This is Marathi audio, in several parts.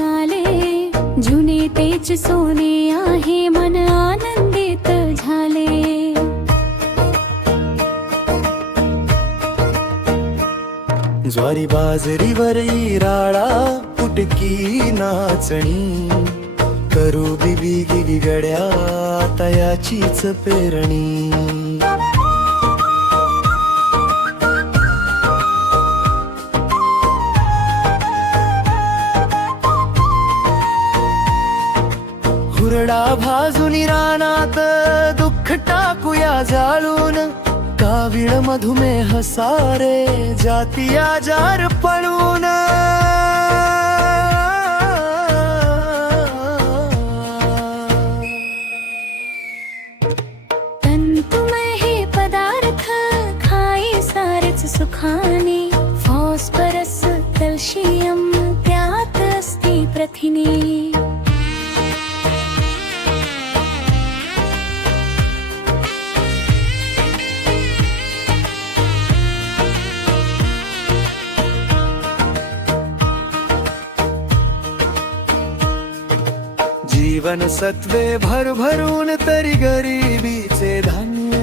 आले, जुने तेच सोने आहे, मन आनंदित झाले. ज्वारी बाजरीवर राळा पुटकी नाचणी, करू बिबी गिली गड्या तयाचीच पेरणी. हुरडा भाजूनी रानात दुःख टाकूया जाळून, कावीळ मधुमेह सारे जाती आजार पळून. तंतुमय हे पदार्थ खाई सारेच सुखाने, फॉस्फरस कॅल्शियम त्यात असते प्रथिने. जीवन सत्वे भरभरून तरी गरिबीचे धान्य,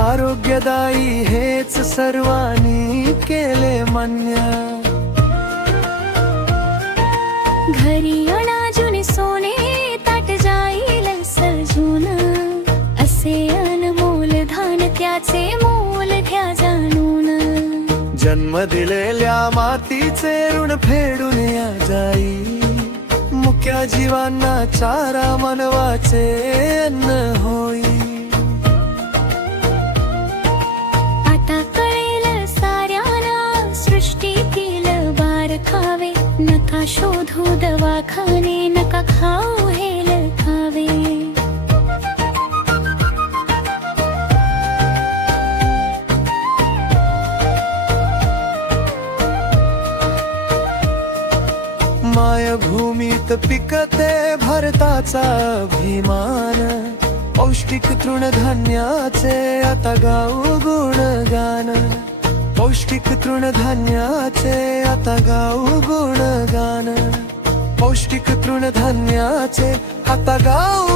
आरोग्यदायी हेच सर्वांनी केले मान्य. घरी आणा जुने सोने, ताट जाईल सजून, असे अनमोल धान त्याचे मोल घ्या जाणून. जन्म दिलेल्या मातीचे ऋण फेडून या जाई, मुक्या जीवांना चारा मनवाचे अन्न होई. आता कळेल साऱ्याला सृष्टीतील बार खावे, नका शोधू दवाखाने, नका खाऊ हेल खावे. मायभूमीत पिकते भारताचा अभिमान, पौष्टिक तृणधान्याचे आता गाऊ गुणगान. पौष्टिक तृणधान्याचे आता गाऊ गुणगान. पौष्टिक तृणधान्याचे आता गाऊ